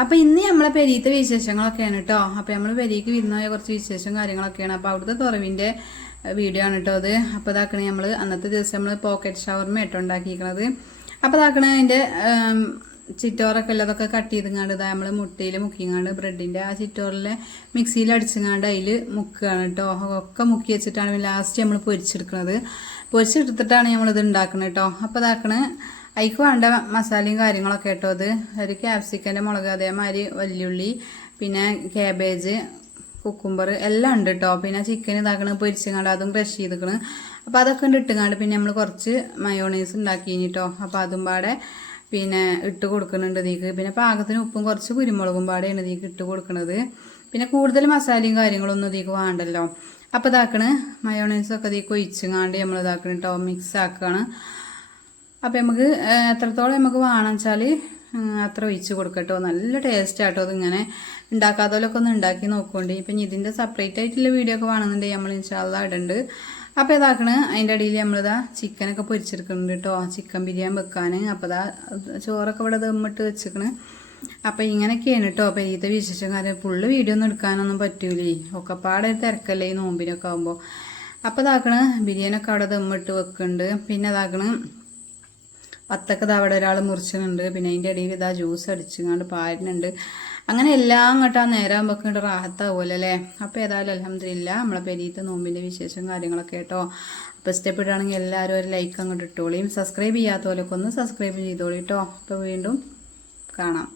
അപ്പൊ ഇന്ന് നമ്മളെ പെരീത്തെ വിശേഷങ്ങളൊക്കെയാണ് കേട്ടോ. അപ്പൊ നമ്മള് പെരീക്ക് വിരുന്നായ കുറച്ച് വിശേഷം കാര്യങ്ങളൊക്കെയാണ്. അപ്പൊ അവിടുത്തെ തുറവിന്റെ വീഡിയോ ആണ് കേട്ടോ അത്. അപ്പൊ ഇതാക്കണേ നമ്മള് അന്നത്തെ ദിവസം നമ്മള് പോക്കറ്റ് ഷവർമ കേട്ടോ ഉണ്ടാക്കിയിരിക്കണത്. അപ്പൊ ഇതാക്കണ അതിന്റെ ചിറ്റോറൊക്കെ ഉള്ളതൊക്കെ കട്ട് ചെയ്തങ്ങാണ്ട് ഇതാ നമ്മള് മുട്ടയിൽ മുക്കിങ്ങാണ്ട് ബ്രെഡിന്റെ ആ ചിറ്റോറിലെ മിക്സിയിൽ അടിച്ചങ്ങാണ്ട് അതിൽ മുക്കുകയാണ് കേട്ടോ. ഒക്കെ മുക്കി വെച്ചിട്ടാണ് ലാസ്റ്റ് നമ്മൾ പൊരിച്ചെടുക്കുന്നത്. പൊരിച്ചെടുത്തിട്ടാണ് നമ്മളിത് ഉണ്ടാക്കുന്നത് കേട്ടോ. അപ്പൊ ഇതാക്കണ അതിക്ക് വേണ്ട മസാലയും കാര്യങ്ങളൊക്കെ കേട്ടോ. അത് ഒരു ക്യാപ്സിക്കൻ്റെ മുളക്, അതേമാതിരി വല്യുള്ളി, പിന്നെ കാബേജ്, കുക്കുംബർ എല്ലാം ഉണ്ട് കേട്ടോ. പിന്നെ ചിക്കൻ ഇതാക്കണ പൊരിച്ചങ്ങാണ്ട് അതും ക്രഷ് ചെയ്തിക്കണ്. അപ്പം അതൊക്കെ ഉണ്ട് ഇട്ടുങ്ങാണ്ട് പിന്നെ നമ്മൾ കുറച്ച് മയോണൈസ് ഉണ്ടാക്കിയിനി കേട്ടോ. അപ്പം അതും പാടെ പിന്നെ ഇട്ട് കൊടുക്കുന്നുണ്ട് ഇതിക്ക്. പിന്നെ പാകത്തിന് ഉപ്പും കുറച്ച് കുരുമുളകും പാടെയാണ് ഇതിക്ക് ഇട്ട് കൊടുക്കുന്നത്. പിന്നെ കൂടുതൽ മസാലയും കാര്യങ്ങളൊന്നും ഇതിക്ക് വേണ്ടല്ലോ. അപ്പം ഇതാക്കണ് മയോണൈസൊക്കെ ഇതിക്ക് ഒഴിച്ചങ്ങാണ്ട് നമ്മൾ ഇതാക്കണം കേട്ടോ, മിക്സ് ആക്കുകയാണ്. അപ്പം നമുക്ക് എത്രത്തോളം നമുക്ക് വേണം വെച്ചാൽ അത്ര ഒഴിച്ച് കൊടുക്കട്ടോ. നല്ല ടേസ്റ്റ് ആട്ടോ അതിങ്ങനെ. ഉണ്ടാക്കാത്തവരൊക്കെ ഒന്ന് ഉണ്ടാക്കി നോക്കുകൊണ്ട്. ഇപ്പം ഇതിൻ്റെ സെപ്പറേറ്റ് ആയിട്ടുള്ള വീഡിയോ ഒക്കെ വേണമെന്നുണ്ടെങ്കിൽ നമ്മൾ ഇൻഷാല്ലാ ഇടുന്നുണ്ട്. അപ്പോൾ ഇതാക്കണ് അതിൻ്റെ അടിയിൽ നമ്മളിതാ ചിക്കനൊക്കെ പൊരിച്ചെടുക്കുന്നുണ്ട് കേട്ടോ, ചിക്കൻ ബിരിയാണി വെക്കാൻ. അപ്പോൾ ഇതാ ചോറൊക്കെ ഇവിടെ ദമ്മിട്ട് വെച്ചിക്കണ്. അപ്പം ഇങ്ങനെയൊക്കെയാണ് കേട്ടോ. അപ്പം ഇതിൻ്റെ വിശേഷം കാര്യം ഫുള്ള് വീഡിയോ ഒന്നും എടുക്കാനൊന്നും പറ്റൂലേ, ഒക്കെ പാടെ തിരക്കല്ലേ ഈ നോമ്പിനൊക്കെ ആകുമ്പോൾ. അപ്പോൾ ഇതാക്കണ് ബിരിയാണിയൊക്കെ അവിടെ ദമ്മിട്ട് വെക്കുന്നുണ്ട്. പിന്നെ ഇതാക്കണ് പത്തൊക്കെ ഇതാ അവിടെ ഒരാൾ മുറിച്ചിട്ടുണ്ട്. പിന്നെ അതിൻ്റെ ഇടയിൽ ഇതാ ജ്യൂസ് അടിച്ചുകൊണ്ട് പാരുന്നുണ്ട്. അങ്ങനെ എല്ലാം അങ്ങോട്ട് ആ നേരം വെക്കേണ്ട റാഹത്താവുമല്ലോ അല്ലേ. അപ്പോൾ ഏതായാലും അൽഹംദുലില്ലാ നമ്മളെ പെരീത്തെ നോമ്പിൻ്റെ വിശേഷം കാര്യങ്ങളൊക്കെ കേട്ടോ. അപ്പോൾ ഇഷ്ടപ്പെടുകയാണെങ്കിൽ എല്ലാവരും ഒരു ലൈക്ക് അങ്ങോട്ട് ഇട്ടോളിയും. സബ്സ്ക്രൈബ് ചെയ്യാത്തവരൊക്കെ ഒന്ന് സബ്സ്ക്രൈബ് ചെയ്തോളി കേട്ടോ. അപ്പോൾ വീണ്ടും കാണാം.